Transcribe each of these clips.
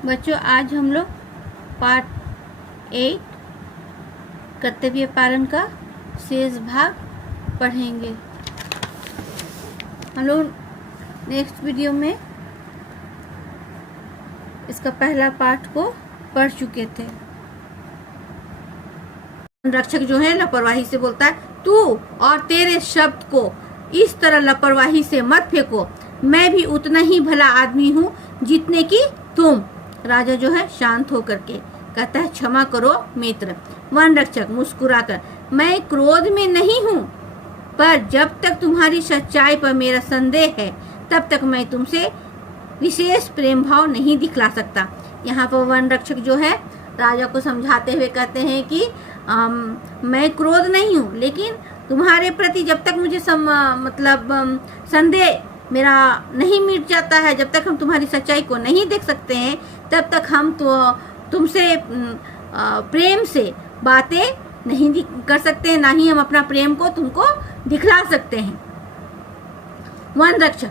बच्चों, आज हम लोग पार्ट 8 कर्तव्य पालन का शेष भाग पढ़ेंगे। हम लोग नेक्स्ट वीडियो में इसका पहला पार्ट को पढ़ चुके थे। रक्षक जो है लापरवाही से बोलता है, तू और तेरे शब्द को इस तरह लापरवाही से मत फेंको, मैं भी उतना ही भला आदमी हूँ जितने की तुम। राजा जो है शांत होकर के कहता है, क्षमा करो मित्र। वन रक्षक मुस्कुराकर, मैं क्रोध में नहीं हूँ, पर जब तक तुम्हारी सच्चाई पर मेरा संदेह है तब तक मैं तुमसे विशेष प्रेम भाव नहीं दिखला सकता। यहाँ पर वन रक्षक जो है राजा को समझाते हुए कहते हैं कि मैं क्रोध नहीं हूँ, लेकिन तुम्हारे प्रति जब तक मुझे संदेह मेरा नहीं मिट जाता है, जब तक हम तुम्हारी सच्चाई को नहीं देख सकते हैं, तब तक हम तो तुमसे प्रेम से बातें नहीं कर सकते हैं, ना ही हम अपना प्रेम को तुमको दिखला सकते हैं। वन रक्षक,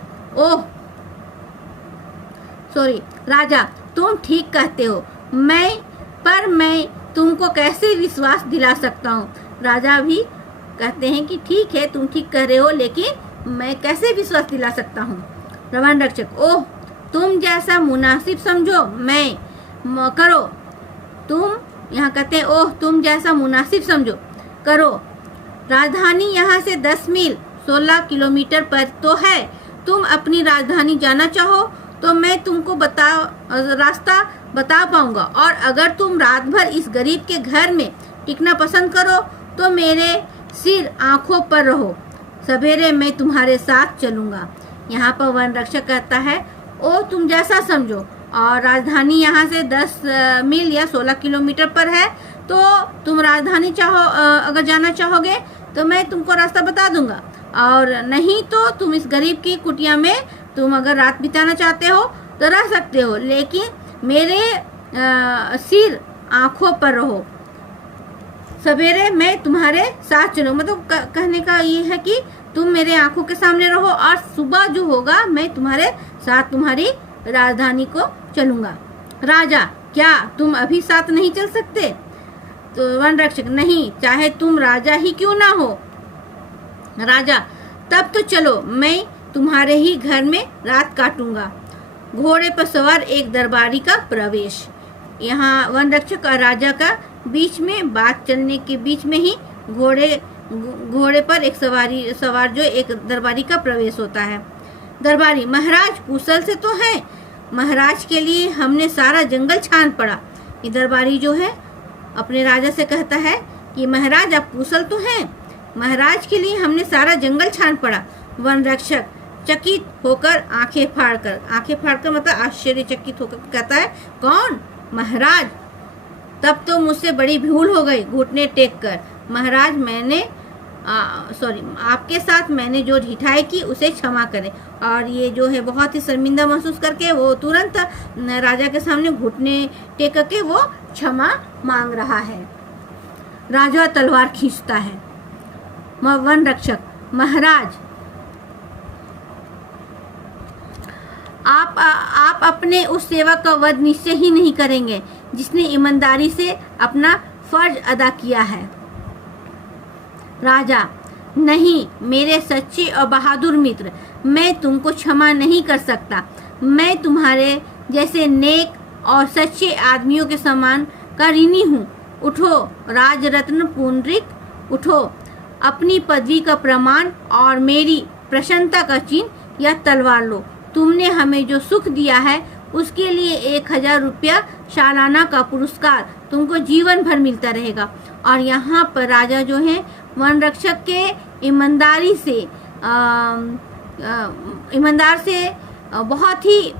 राजा, तुम ठीक कहते हो, मैं तुमको कैसे विश्वास दिला सकता हूँ। राजा भी कहते हैं कि ठीक है, तुम ठीक कह रहे हो, लेकिन मैं कैसे विश्वास दिला सकता हूँ। वन रक्षक, तुम जैसा मुनासिब समझो मैं करो। तुम यहाँ कहते हैं, तुम जैसा मुनासिब समझो करो। राजधानी यहाँ से 10 मील 16 किलोमीटर पर तो है। तुम अपनी राजधानी जाना चाहो तो मैं तुमको रास्ता बता पाऊंगा, और अगर तुम रात भर इस गरीब के घर में टिकना पसंद करो तो मेरे सिर आंखों पर रहो, सवेरे मैं तुम्हारे साथ चलूंगा। यहाँ पर वन रक्षक कहता है, तुम जैसा समझो, और राजधानी यहाँ से 10 मील या 16 किलोमीटर पर है, तो तुम राजधानी अगर जाना चाहोगे तो मैं तुमको रास्ता बता दूंगा, और नहीं तो तुम इस गरीब की कुटिया में तुम अगर रात बिताना चाहते हो तो रह सकते हो, लेकिन मेरे सिर आंखों पर रहो, सवेरे मैं तुम्हारे साथ चलूँ। मतलब कहने का ये है कि तुम मेरे आंखों के सामने रहो, और सुबह जो होगा मैं तुम्हारे साथ तुम्हारी राजधानी को चलूंगा। राजा, क्या तुम अभी साथ नहीं चल सकते? तो वन रक्षक, नहीं, चाहे तुम राजा ही क्यों ना हो। राजा, तब तो चलो, मैं तुम्हारे ही घर में रात काटूंगा। घोड़े पर सवार एक दरबारी का प्रवेश। यहाँ वन रक्षक और राजा का बीच में बात चलने के बीच में ही घोड़े पर एक सवार जो एक दरबारी का प्रवेश होता है। दरबारी, महाराज कुशल से तो है, महाराज के लिए हमने सारा जंगल छान पड़ा। ये दरबारी जो है अपने राजा से कहता है कि महाराज आप कुशल तो हैं, महाराज के लिए हमने सारा जंगल छान पड़ा। वन रक्षक चकित होकर आंखें फाड़कर मतलब आश्चर्यचकित होकर कहता है, कौन? महाराज, तब तो मुझसे बड़ी भूल हो गई। घुटने टेक कर, महाराज आपके साथ मैंने जो ढिठाई की उसे क्षमा करें। और ये जो है बहुत ही शर्मिंदा महसूस करके वो तुरंत राजा के सामने घुटने टेक करके वो क्षमा मांग रहा है। राजा तलवार खींचता है। वन रक्षक, महाराज, आप अपने उस सेवक का वध निश्चय ही नहीं करेंगे जिसने ईमानदारी से अपना फर्ज अदा किया है। राजा, नहीं मेरे सच्चे और बहादुर मित्र, मैं तुमको क्षमा नहीं कर सकता। मैं तुम्हारे जैसे नेक और सच्चे आदमियों के समान का ऋणी हूँ। उठो राजरत्न पुंडरीक, उठो, अपनी पदवी का प्रमाण और मेरी प्रसन्नता का चिन्ह या तलवार लो। तुमने हमें जो सुख दिया है उसके लिए 1000 रुपया सालाना का पुरस्कार तुमको जीवन भर मिलता रहेगा। और यहाँ पर राजा जो है वन रक्षक के ईमानदार से बहुत ही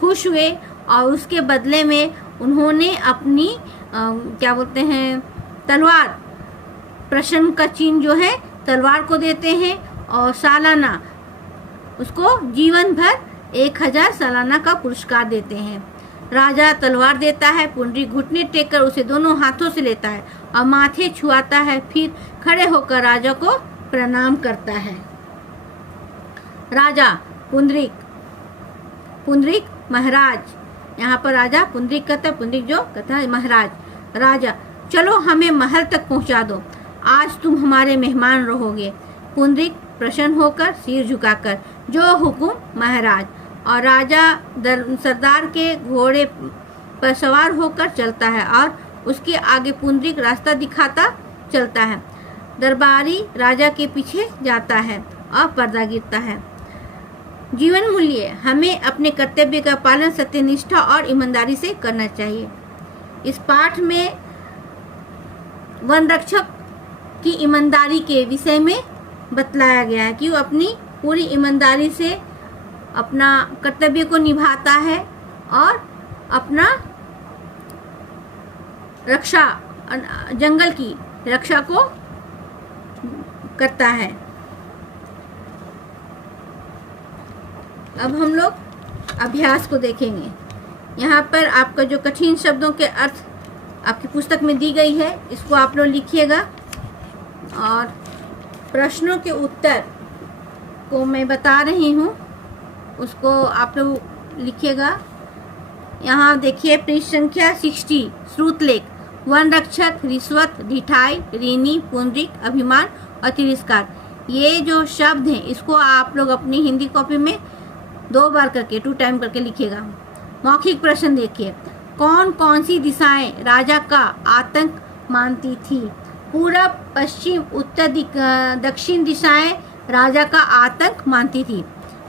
खुश हुए, और उसके बदले में उन्होंने अपनी तलवार, प्रसन्न का चिन्ह जो है तलवार को देते हैं, और सालाना उसको जीवन भर 1000 सालाना का पुरस्कार देते हैं। राजा तलवार देता है, पुंडरीक घुटने टेक कर उसे दोनों हाथों से लेता है और माथे छुआता है, फिर खड़े होकर राजा को प्रणाम करता है। राजा, पुंडरीक, महाराज, यहाँ पर राजा पुंडरीक कहता है, पुंडरीक जो कहता है महाराज, राजा चलो हमें महल तक पहुँचा दो, आज तुम हमारे मेहमान रहोगे। पुंडरीक प्रसन्न होकर सिर झुकाकर, जो हुकुम महाराज। और राजा सरदार के घोड़े पर सवार होकर चलता है और उसके आगे पुंडरीक रास्ता दिखाता चलता है। दरबारी राजा के पीछे जाता है और पर्दा गिरता है। जीवन मूल्य, हमें अपने कर्तव्य का पालन सत्यनिष्ठा और ईमानदारी से करना चाहिए। इस पाठ में वन रक्षक की ईमानदारी के विषय में बतलाया गया है कि वो अपनी पूरी ईमानदारी से अपना कर्तव्य को निभाता है और अपना रक्षा, जंगल की रक्षा को करता है। अब हम लोग अभ्यास को देखेंगे। यहाँ पर आपका जो कठिन शब्दों के अर्थ आपकी पुस्तक में दी गई है, इसको आप लोग लिखिएगा और प्रश्नों के उत्तर को मैं बता रही हूँ, उसको आप लोग लिखिएगा। यहाँ देखिए पृष्ठ संख्या 60, श्रुतलेख, वन रक्षक, रिश्वत, ढिठाई, ऋणी, पुंडरीक, अभिमान और तिरस्कार। ये जो शब्द हैं इसको आप लोग अपनी हिंदी कॉपी में 2 बार करके 2 टाइम करके लिखिएगा। मौखिक प्रश्न देखिए, कौन कौन सी दिशाएं राजा का आतंक मानती थी? पूरब, पश्चिम, उत्तर, दक्षिण दिशाएं राजा का आतंक मानती थी।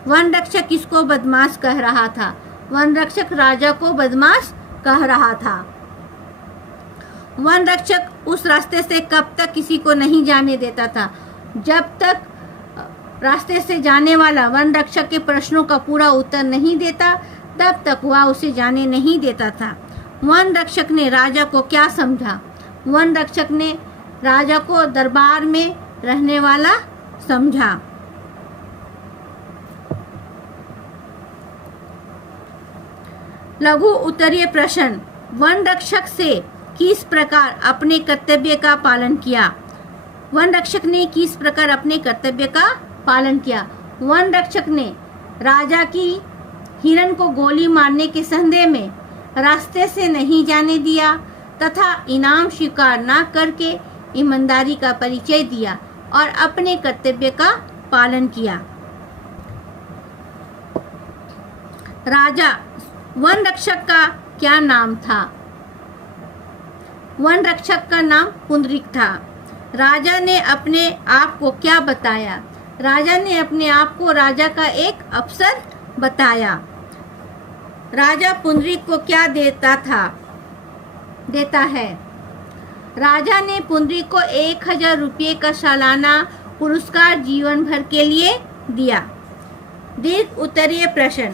वन रक्षक किसको बदमाश कह रहा था? वन रक्षक राजा को बदमाश कह रहा था। वन रक्षक उस रास्ते से कब तक किसी को नहीं जाने देता था? जब तक रास्ते से जाने वाला वन रक्षक के प्रश्नों का पूरा उत्तर नहीं देता, तब तक वह उसे जाने नहीं देता था। वन रक्षक ने राजा को क्या समझा? वन रक्षक ने राजा को दरबार में रहने वाला समझा। लघु उत्तरीय प्रश्न, वन रक्षक से किस प्रकार अपने कर्तव्य का पालन किया? वन रक्षक ने किस प्रकार अपने कर्तव्य का पालन किया? वन रक्षक ने राजा की हिरण को गोली मारने के संदेह में रास्ते से नहीं जाने दिया तथा इनाम स्वीकार न करके ईमानदारी का परिचय दिया और अपने कर्तव्य का पालन किया। राजा वन रक्षक का क्या नाम था? वन रक्षक का नाम पुंडरीक था। राजा ने अपने आप को क्या बताया? राजा ने अपने आप को राजा का एक अफसर बताया। राजा पुंडरीक को क्या देता है? राजा ने पुंडरीक को 1000 रुपये का सालाना पुरस्कार जीवन भर के लिए दिया। दीर्घ उत्तरीय प्रश्न,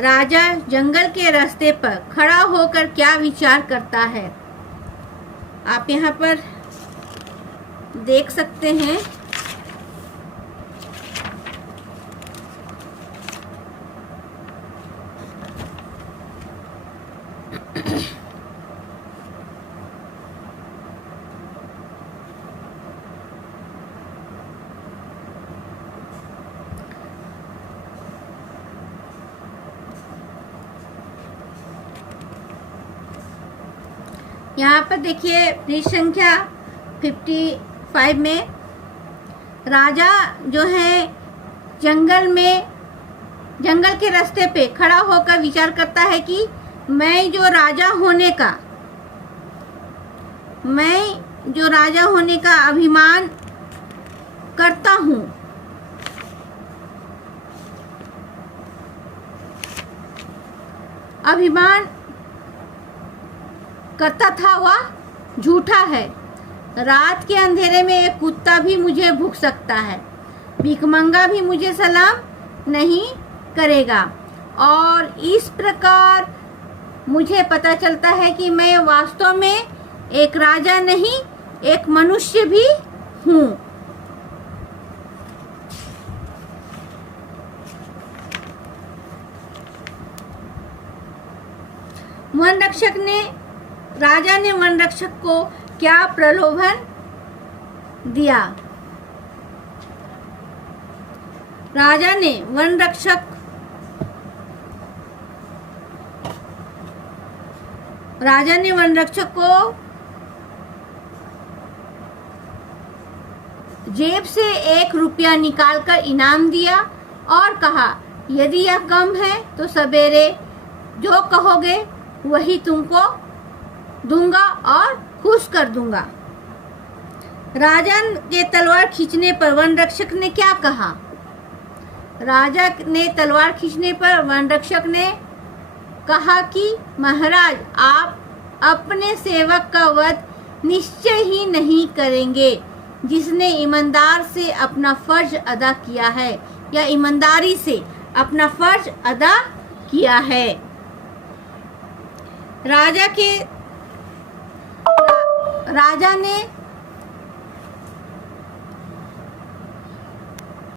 राजा जंगल के रास्ते पर खड़ा होकर क्या विचार करता है? आप यहाँ पर देख सकते हैं। यहाँ पर देखिए पृष्ठ संख्या 55 में राजा जो है जंगल के रास्ते पे खड़ा होकर विचार करता है कि मैं जो राजा होने का अभिमान करता हूँ, अभिमान करता था वह झूठा है। रात के अंधेरे में एक कुत्ता भी मुझे भूख सकता है, भिखमंगा भी मुझे सलाम नहीं करेगा। और इस प्रकार मुझे पता चलता है कि मैं वास्तव में एक राजा नहीं, एक मनुष्य भी हूँ। राजा ने वन रक्षक को क्या प्रलोभन दिया? राजा ने वन रक्षक राजा ने वनरक्षक को जेब से 1 रुपया निकालकर इनाम दिया और कहा, यदि यह कम है तो सवेरे जो कहोगे वही तुमको दूंगा और खुश कर दूंगा। राजा के तलवार खींचने पर वनरक्षक ने क्या कहा? राजा ने तलवार खींचने पर वनरक्षक ने कहा कि महाराज, आप अपने सेवक का वध निश्चय ही नहीं करेंगे जिसने ईमानदार से अपना फर्ज अदा किया है या ईमानदारी से अपना फर्ज अदा किया है। राजा ने